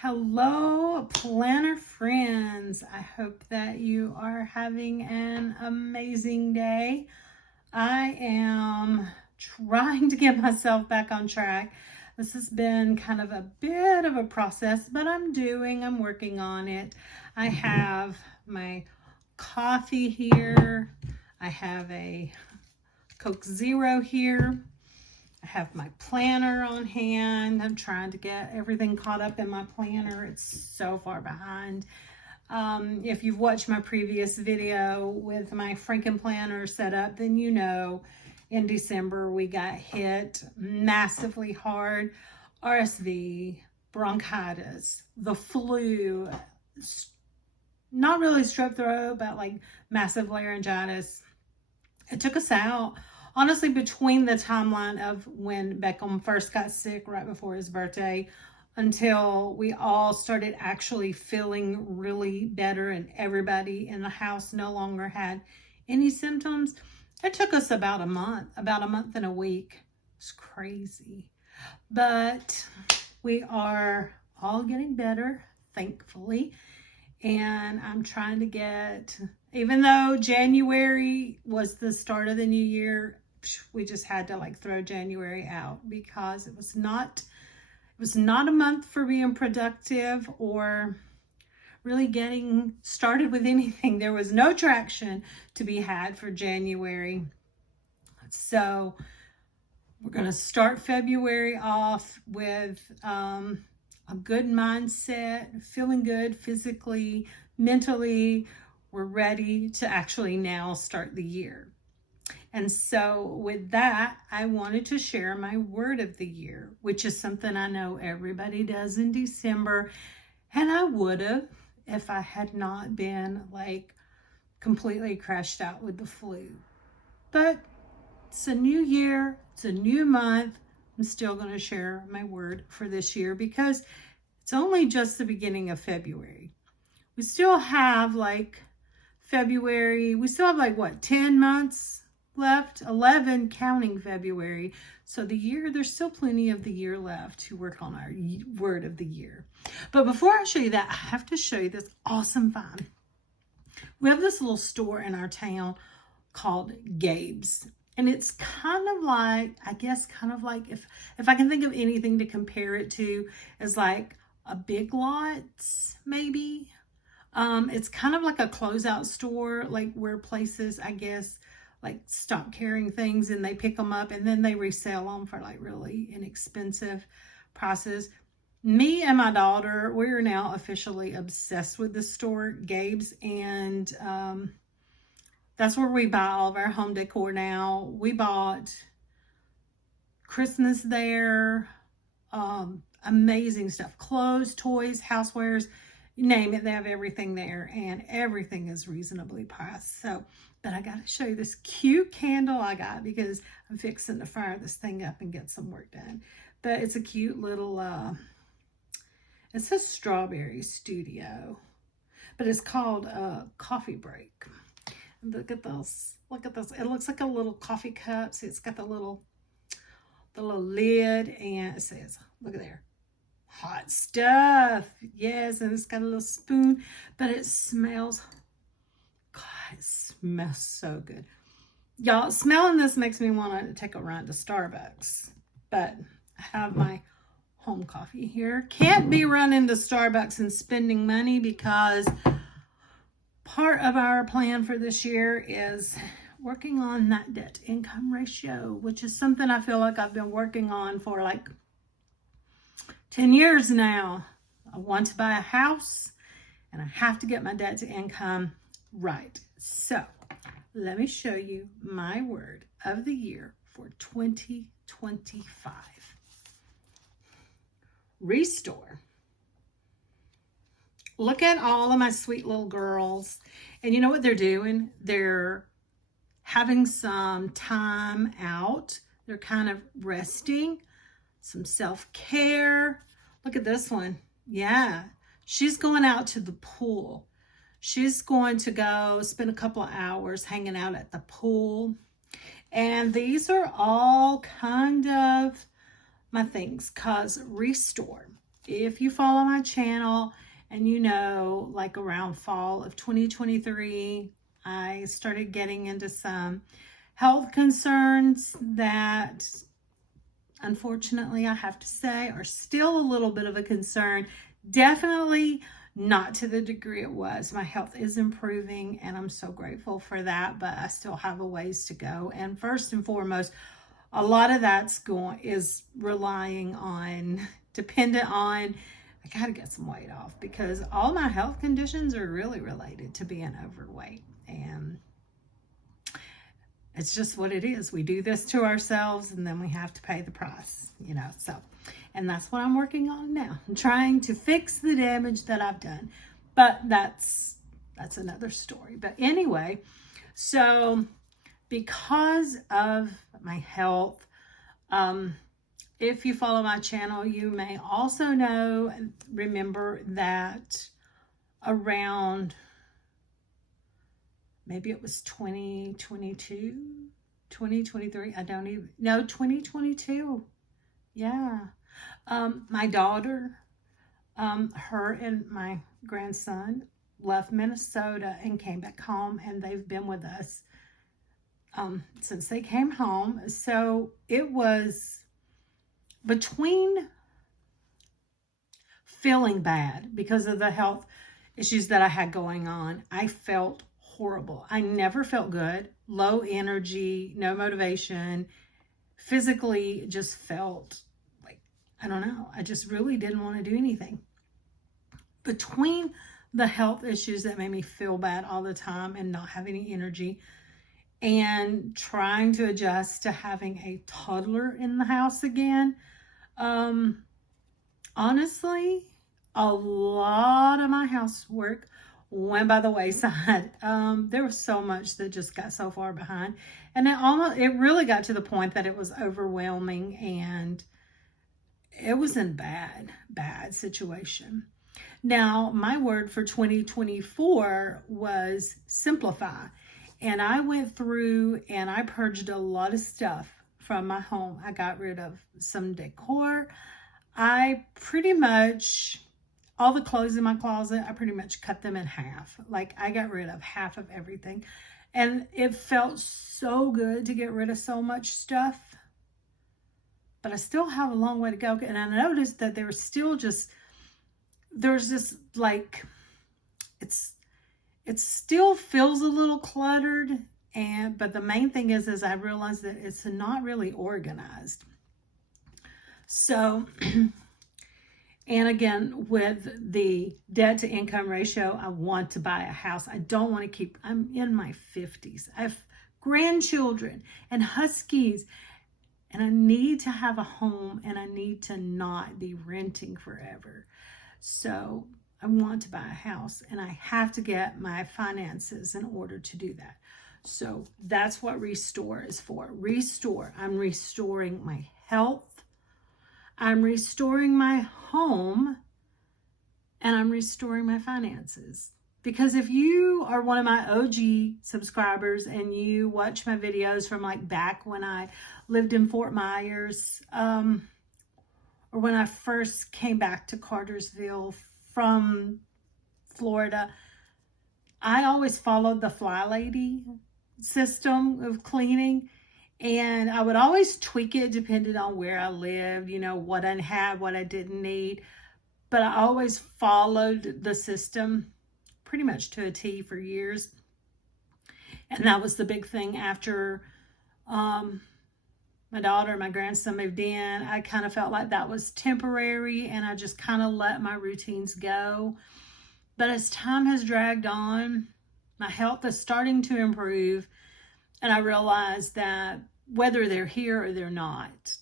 Hello, planner friends. I hope that you are having an amazing day. I am trying to get myself back on track. This has been kind of a bit of a process, but I'm working on it. I have my coffee here. I have a Coke Zero here. I have my planner on hand. I'm trying to get everything caught up in my planner. It's so far behind. If you've watched my previous video with my Franken planner set up, then you know in December we got hit massively hard. RSV, bronchitis, the flu, not really strep throat, but like massive laryngitis. It took us out. Honestly, between the timeline of when Beckham first got sick right before his birthday until we all started actually feeling really better and everybody in the house no longer had any symptoms, it took us about a month and a week. It's crazy. But we are all getting better, thankfully. And I'm trying to get, even though January was the start of the new year, we just had to like throw January out because it was not a month for being productive or really getting started with anything. There was no traction to be had for January. So we're going to start February off with a good mindset, feeling good physically, mentally. We're ready to actually now start the year. And so with that, I wanted to share my word of the year, which is something I know everybody does in December. And I would have if I had not been like completely crashed out with the flu. But it's a new year. It's a new month. I'm still going to share my word for this year because it's only just the beginning of February. We still have like February. We still have like what, 10 months left, 11 counting February. So the year, there's still plenty of the year left to work on our word of the year. But before I show you that, I have to show you this awesome find. We have this little store in our town called Gabe's. And it's kind of like, I guess, kind of like if I can think of anything to compare it to, is like a Big Lots, maybe. It's kind of like a closeout store, like where places, I guess, like stop carrying things and they pick them up and then they resell them for like really inexpensive prices. Me and my daughter, we're now officially obsessed with this store, Gabe's, and that's where we buy all of our home decor now. We bought Christmas there, amazing stuff, clothes, toys, housewares, you name it, they have everything there, and everything is reasonably priced. So, but I got to show you this cute candle I got because I'm fixing to fire this thing up and get some work done. But it's a cute little, it says Strawberry Studio, but it's called Coffee Break. Look at this. Look at this. It looks like a little coffee cup. See, it's got the little lid, and it says, look at there, hot stuff. Yes, and it's got a little spoon, but it smells, God, it smells so good. Y'all, smelling this makes me want to take a run to Starbucks, but I have my home coffee here. Can't be running to Starbucks and spending money because part of our plan for this year is working on that debt to income ratio, which is something I feel like I've been working on for like 10 years now. I want to buy a house and I have to get my debt to income right. So let me show you my word of the year for 2025. Restore. Look at all of my sweet little girls. And you know what they're doing? They're having some time out. They're kind of resting, some self-care. Look at this one. Yeah, she's going out to the pool. She's going to go spend a couple of hours hanging out at the pool. And these are all kind of my things, because restore. if you follow my channel and you know, like around fall of 2023, I started getting into some health concerns that unfortunately I have to say are still a little bit of a concern. Definitely not to the degree it was. My health is improving and I'm so grateful for that, but I still have a ways to go. And first and foremost, a lot of that's is relying on, dependent on, I got to get some weight off because all my health conditions are really related to being overweight. And it's just what it is. We do this to ourselves and then we have to pay the price, you know. So, and that's what I'm working on now. I'm trying to fix the damage that I've done. But that's another story. But anyway, so because of my health, if you follow my channel, you may also remember that around, maybe it was 2022, 2023, I don't even, no, 2022, yeah. My daughter, her and my grandson left Minnesota and came back home, and they've been with us since they came home. So it was between feeling bad because of the health issues that I had going on. I felt horrible. I never felt good. Low energy, no motivation. Physically just felt like, I don't know. I just really didn't want to do anything. Between the health issues that made me feel bad all the time and not have any energy, and trying to adjust to having a toddler in the house again, honestly, a lot of my housework went by the wayside. There was so much that just got so far behind, and it really got to the point that it was overwhelming, and it was in bad situation. Now, my word for 2024 was simplify. And I went through and I purged a lot of stuff from my home. I got rid of some decor. I pretty much, all the clothes in my closet, I pretty much cut them in half. Like, I got rid of half of everything. And it felt so good to get rid of so much stuff. But I still have a long way to go. And I noticed that there's this like, it still feels a little cluttered, but the main thing is I realized that it's not really organized. So, and again, with the debt to income ratio, I want to buy a house. I don't want to I'm in my 50s. I have grandchildren and huskies, and I need to have a home, and I need to not be renting forever. So I want to buy a house, and I have to get my finances in order to do that. So that's what Restore is for. Restore. I'm restoring my health. I'm restoring my home, and I'm restoring my finances. Because if you are one of my OG subscribers and you watch my videos from like back when I lived in Fort Myers, or when I first came back to Cartersville from Florida, I always followed the Fly Lady system of cleaning, and I would always tweak it depending on where I lived, you know, what I had, what I didn't need, but I always followed the system pretty much to a T for years. And that was the big thing after my daughter, my grandson moved in. I kind of felt like that was temporary, and I just kind of let my routines go. But as time has dragged on, my health is starting to improve, and I realized that whether they're here or they're not,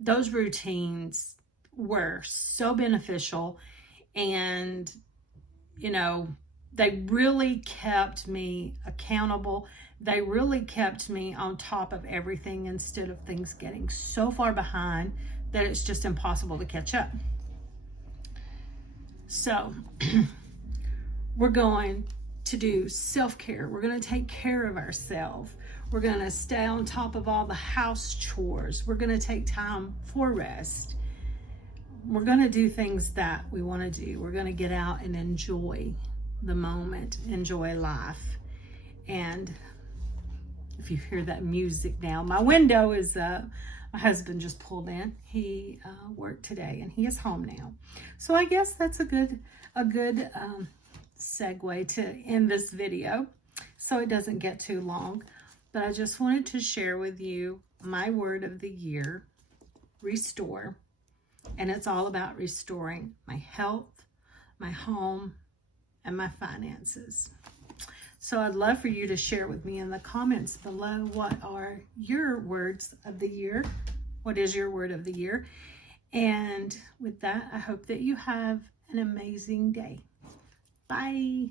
those routines were so beneficial, and, you know, they really kept me accountable. They really kept me on top of everything instead of things getting so far behind that it's just impossible to catch up. So we're going to do self-care. We're going to take care of ourselves. We're going to stay on top of all the house chores. We're going to take time for rest. we're going to do things that we want to do. We're going to get out and enjoy the moment, enjoy life. And if you hear that music now, my window is up. My husband just pulled in. He worked today and he is home now. So I guess that's a good segue to end this video so it doesn't get too long. But I just wanted to share with you my word of the year, restore. And it's all about restoring my health, my home, and my finances. So I'd love for you to share with me in the comments below, what are your words of the year? What is your word of the year? And with that, I hope that you have an amazing day. Bye.